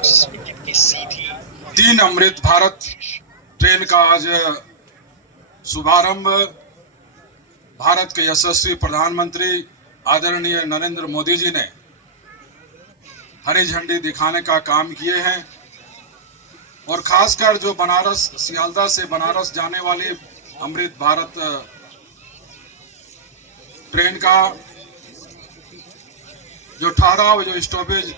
तीन अमृत भारत ट्रेन का आज शुभारंभ भारत के यशस्वी प्रधानमंत्री आदरणीय नरेंद्र मोदी जी ने हरी झंडी दिखाने का काम किए हैं और खासकर जो बनारस सियालदह से बनारस जाने वाली अमृत भारत ट्रेन का जो ठहराव जो स्टॉपेज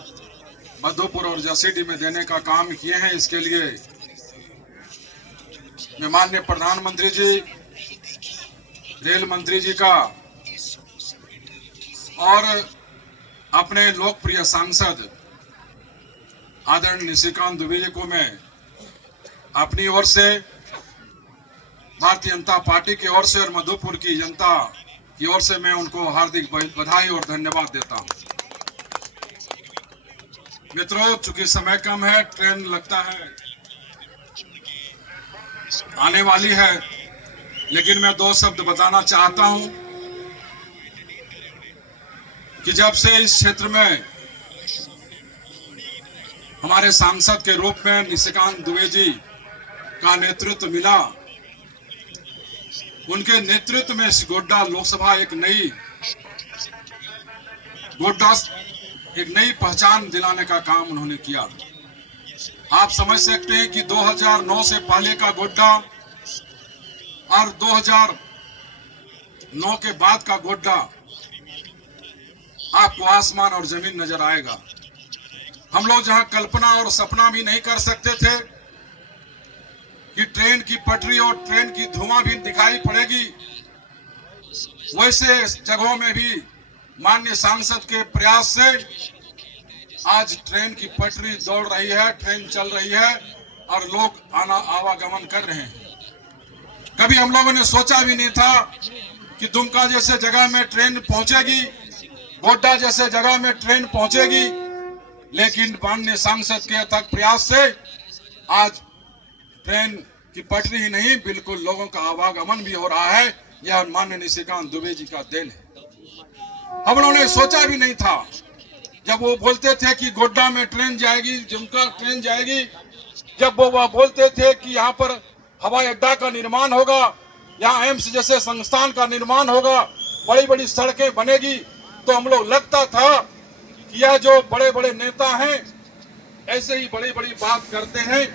मधुपुर और जसीडीह में देने का काम किए हैं, इसके लिए मैं माननीय प्रधानमंत्री जी, रेल मंत्री जी का और अपने लोकप्रिय सांसद आदरणीय निशिकांत दुबे जी को मैं अपनी ओर से, भारतीय जनता पार्टी की ओर से और मधुपुर की जनता की ओर से मैं उनको हार्दिक बधाई और धन्यवाद देता हूं। मित्रों, चूंकि समय कम है, ट्रेन लगता है आने वाली है, लेकिन मैं दो शब्द बताना चाहता हूं कि जब से इस क्षेत्र में हमारे सांसद के रूप में निशिकांत दुबे जी का नेतृत्व मिला, उनके नेतृत्व में गोड्डा लोकसभा एक नई पहचान दिलाने का काम उन्होंने किया। आप समझ सकते हैं कि 2009 से पहले का गोड्डा और 2009 के बाद का गोड्डा आपको आसमान और जमीन नजर आएगा। हम लोग जहां कल्पना और सपना भी नहीं कर सकते थे कि ट्रेन की पटरी और ट्रेन की धुआं भी दिखाई पड़ेगी, वैसे जगहों में भी माननीय सांसद के प्रयास से आज ट्रेन की पटरी दौड़ रही है, ट्रेन चल रही है और लोग आवागमन कर रहे हैं। कभी हम लोगों ने सोचा भी नहीं था कि दुमका जैसे जगह में ट्रेन पहुंचेगी, गोड्डा जैसे जगह में ट्रेन पहुंचेगी, लेकिन माननीय सांसद के अथक प्रयास से आज ट्रेन की पटरी ही नहीं, बिल्कुल लोगों का आवागमन भी हो रहा है। यह माननीय निशिकांत दुबे जी का देन है। हम लोगों ने सोचा भी नहीं था जब वो बोलते थे कि गोड्डा में ट्रेन जाएगी, दुमका ट्रेन जाएगी, जब वो बोलते थे कि यहाँ पर हवाई अड्डा का निर्माण होगा, यहाँ एम्स जैसे संस्थान का निर्माण होगा, बड़ी बड़ी सड़कें बनेगी, तो हम लोग लगता था कि यह जो बड़े बड़े नेता हैं ऐसे ही बड़ी बड़ी बात करते हैं।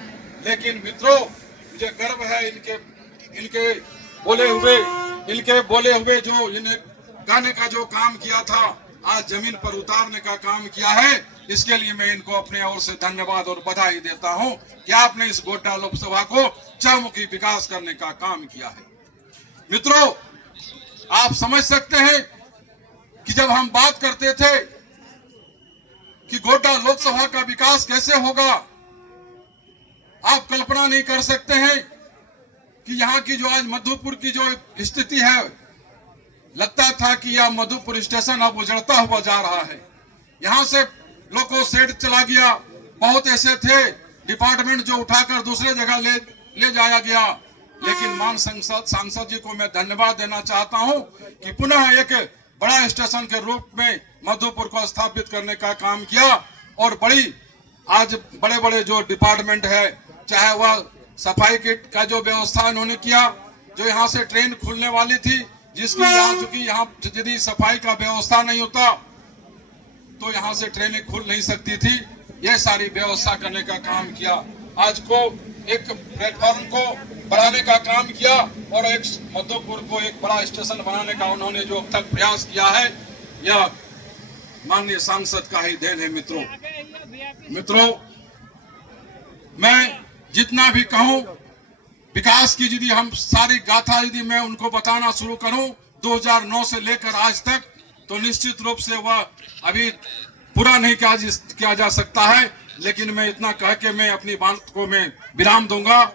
लेकिन मित्रों, मुझे गर्व है इनके बोले हुए जो इन्हें कहने का जो काम किया था, आज जमीन पर उतारने का काम किया है। इसके लिए मैं इनको अपने ओर से धन्यवाद और बधाई देता हूं कि आपने इस गोड्डा लोकसभा को चहुमुखी विकास करने का काम किया है। मित्रों, आप समझ सकते हैं कि जब हम बात करते थे कि गोड्डा लोकसभा का विकास कैसे होगा, आप कल्पना नहीं कर सकते हैं कि यहाँ की जो आज मधुपुर की जो स्थिति है, लगता था कि यह मधुपुर स्टेशन अब उजड़ता हुआ जा रहा है। यहाँ से लोको शेड चला गया, बहुत ऐसे थे डिपार्टमेंट जो उठाकर दूसरे जगह ले जाया गया। लेकिन सांसद जी को मैं धन्यवाद देना चाहता हूं कि पुनः एक बड़ा स्टेशन के रूप में मधुपुर को स्थापित करने का काम किया और आज बड़े बड़े जो डिपार्टमेंट है, चाहे वह सफाई का जो व्यवस्था उन्होंने किया, जो यहाँ से ट्रेन खुलने वाली थी, जिसकी यहाँ यदि सफाई का व्यवस्था नहीं होता तो यहाँ से ट्रेनें खुल नहीं सकती थी, यह सारी व्यवस्था करने का काम किया। आज को एक प्लेटफॉर्म को बढ़ाने का काम किया और एक मधुपुर को एक बड़ा स्टेशन बनाने का उन्होंने जो अब तक प्रयास किया है, यह माननीय सांसद का ही देन है। मित्रों, मैं जितना भी कहूं, विकास की यदि हम सारी गाथा यदि मैं उनको बताना शुरू करूं 2009 से लेकर आज तक, तो निश्चित रूप से वह अभी पूरा नहीं किया जा सकता है। लेकिन मैं इतना कह के मैं अपनी बात को मैं विराम दूंगा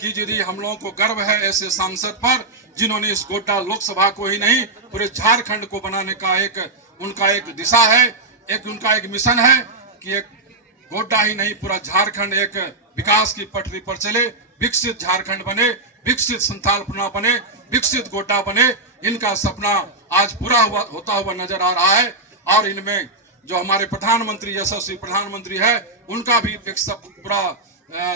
कि यदि हम लोगों को गर्व है ऐसे सांसद पर, जिन्होंने इस गोड्डा लोकसभा को ही नहीं पूरे झारखंड को बनाने का उनका एक दिशा है, उनका एक मिशन है कि एक गोड्डा ही नहीं पूरा झारखंड एक विकास की पटरी पर चले, विकसित झारखंड बने, विकसित संथालपुरा बने, विकसित गोड्डा बने। इनका सपना आज पूरा होता हुआ नजर आ रहा है और इनमें जो हमारे प्रधानमंत्री, यशस्वी प्रधानमंत्री है, उनका भी पूरा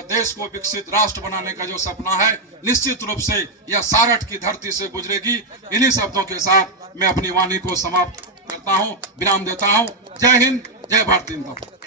देश को विकसित राष्ट्र बनाने का जो सपना है, निश्चित रूप से यह सारठ की धरती से गुजरेगी। इन्हीं शब्दों के साथ मैं अपनी वाणी को समाप्त करता हूं, विराम देता हूं। जय हिंद, जय भारत माता।